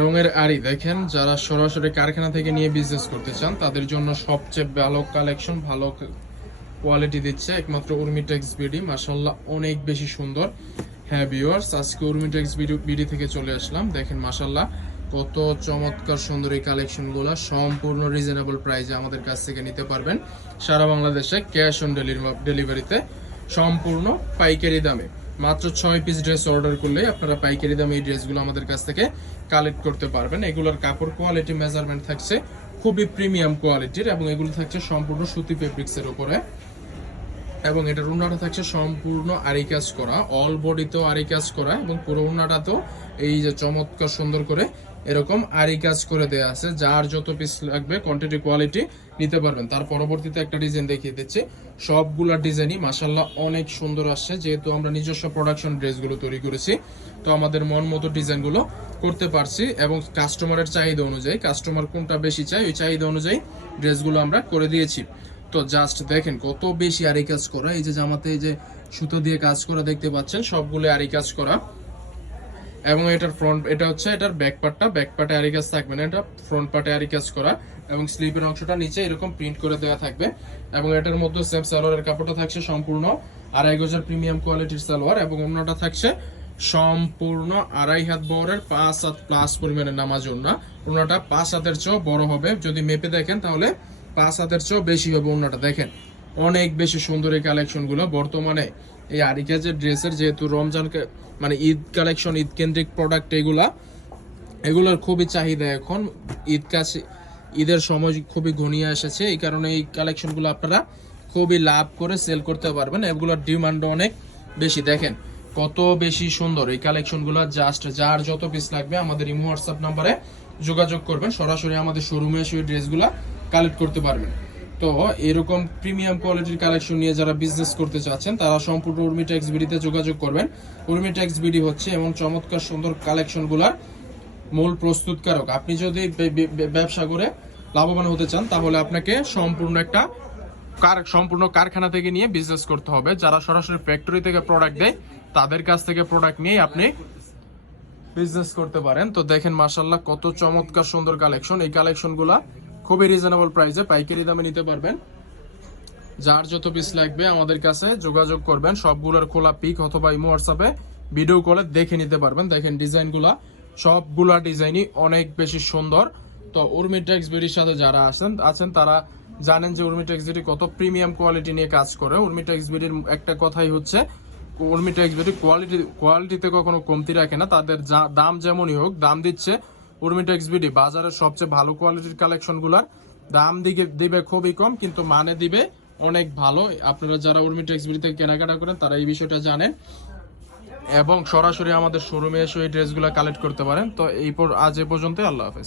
রঙের আড়ি দেখেন, যারা সরাসরি কারখানা থেকে নিয়ে বিজনেস করতে চান তাদের জন্য সবচেয়ে ভালো কালেকশন, ভালো কোয়ালিটি দিচ্ছে একমাত্র উর্মিটেক্স বিডি। মাশাআল্লাহ অনেক বেশি সুন্দর। হ্যাঁ ভিউয়ার্স, আজকে উর্মিটেক্স বিডি থেকে চলে আসলাম। দেখেন মাশাআল্লাহ কত চমৎকার সুন্দর এই কালেকশনগুলো সম্পূর্ণ রিজনেবল প্রাইসে আমাদের কাছ থেকে নিতে পারবেন সারা বাংলাদেশে ক্যাশ অন ডেলিভারিতে, সম্পূর্ণ পাইকারি দামে। মাত্র 6 পিস ড্রেস অর্ডার করলে আপনারা পাইকারি দামে এই ড্রেসগুলো আমাদের কাছ থেকে কালেক্ট করতে পারবেন। এগুলোর কাপড় কোয়ালিটি মেজারমেন্ট থাকছে খুবই প্রিমিয়াম কোয়ালিটির, এবং এগুলো থাকছে সম্পূর্ণ সুতি ফেব্রিক্সের উপরে, এবং এটার উন্নাটা থাকছে সম্পূর্ণ আরি কাজ করা, অল বডিতেও আরি কাজ করা, এবং পুরো উন্নাটাতেও এই যে চমৎকার সুন্দর করে এরকম আরি কাজ করে দেয়া আছে। যার যত পিস লাগবে কোয়ান্টিটি কোয়ালিটি নিতে পারবেন। তার পরবর্তীতে একটা ডিজাইন দেখিয়ে দিচ্ছি। সবগুলা ডিজাইনই মাশাআল্লাহ অনেক সুন্দর আসছে, যেহেতু আমরা নিজস্ব প্রোডাকশন ড্রেসগুলো তৈরি করেছি তো আমাদের মন মতো ডিজাইনগুলো করতে পারছি, এবং কাস্টমারের চাহিদা অনুযায়ী, কাস্টমার কোনটা বেশি চাই ওই চাহিদা অনুযায়ী ড্রেসগুলো আমরা করে দিয়েছি। তো জাস্ট দেখেন কত বেশি আরি কাজ করা, এই যে জামাতে এই যে সুতো দিয়ে কাজ করা দেখতে পাচ্ছেন সবগুলো আরি কাজ করা, এবং এটার ফ্রন্ট, এটা হচ্ছে এটার ব্যাক পার্টে আরি কাজ থাকবে না, এটা ফ্রন্ট পার্টে আরি কাজ করা, এবং স্লিপের অংশটা নিচে এরকম প্রিন্ট করে দেওয়া থাকবে। এবং এটার মধ্যে সেম সালোয়ারের কাপড়টা থাকছে সম্পূর্ণ 2.5 গজের প্রিমিয়াম কোয়ালিটির সালোয়ার, এবং অন্যটা থাকছে সম্পূর্ণ 2.5 হাত বহরের 5 হাত প্লাস পরিমাণের নামাজ ওড়না। ওড়নাটা 5 হাতের চেয়েও বড় হবে, যদি মেপে দেখেন তাহলে 5 হাতের চেয়েও বেশি হবে ওড়নাটা। দেখেন অনেক বেশি সুন্দর এই কালেকশনগুলো। বর্তমানে এই আরিকাজের ড্রেসের, যেহেতু রমজান মানে ঈদ কালেকশন, ঈদ কেন্দ্রিক প্রোডাক্ট, এগুলোর খুবই চাহিদা এখন। ঈদের সময় খুবই ঘনিয়ে এসেছে, এই কারণে এই কালেকশনগুলো আপনারা খুবই লাভ করে সেল করতে পারবেন। এগুলোর ডিমান্ডও অনেক বেশি। দেখেন কত বেশি সুন্দর এই কালেকশনগুলো। জাস্ট যার যত পিস লাগবে আমাদের ইমো হোয়াটসঅ্যাপ নাম্বারে যোগাযোগ করবেন, সরাসরি আমাদের শোরুমে এসে ড্রেসগুলো কালেক্ট করতে পারবেন। তো এরকম প্রিমিয়াম কোয়ালিটির কালেকশন নিয়ে যারা বিজনেস করতে চাচ্ছেন তারা সম্পূর্ণ উর্মিটেক্স বিডিতে যোগাযোগ করবেন। উর্মিটেক্স বিডি হচ্ছে এমন চমৎকার সুন্দর কালেকশনগুলোর মূল প্রস্তুতকারক। আপনি যদি ব্যবসা করে লাভবান হতে চান তাহলে আপনাকে সম্পূর্ণ কারখানা থেকে নিয়ে বিজনেস করতে হবে। যারা সরাসরি ফ্যাক্টরি থেকে প্রোডাক্ট দেয় তাদের কাছ থেকে প্রোডাক্ট নিয়ে আপনি বিজনেস করতে পারেন। তো দেখেন মাশাআল্লাহ কত চমৎকার সুন্দর কালেকশন। এই কালেকশনগুলা খুবই রিজনেবল প্রাইসে পাইকারি দামে নিতে পারবেন। যার যত পিস লাগবে আমাদের কাছে যোগাযোগ করবেন। সবগুলোর খোলা পিক অথবা ইমো হোয়াটসঅ্যাপে ভিডিও কলে দেখে নিতে পারবেন। দেখেন ডিজাইনগুলা, সবগুলা ডিজাইনই অনেক বেশি সুন্দর। তো উর্মিটেক্স বিডির সাথে যারা আছেন তারা জানেন যে উর্মিটেক্স বিডি কত প্রিমিয়াম কোয়ালিটি নিয়ে কাজ করে। উর্মিটেক্স বিডির একটা কথাই হচ্ছে উর্মিটেক্স বিডি কোয়ালিটিতে কখনো কমতি রাখে না। তাদের দাম যেমনই হোক দাম দিচ্ছে উর্মিটেক্স বিডি। বাজারের সবচেয়ে ভালো কোয়ালিটির কালেকশনগুলার দাম দিবে খুবই কম, কিন্তু মানে দিবে অনেক ভালো। আপনারা যারা উর্মিটেক্স বিডি থেকে কেনাকাটা করেন তারা এই বিষয়টা জানেন, এবং সরাসরি আমাদের শোরুমে এসে এই ড্রেসগুলো কালেক্ট করতে পারেন। তো আজ এ পর্যন্ত, আল্লাহ হাফেজ।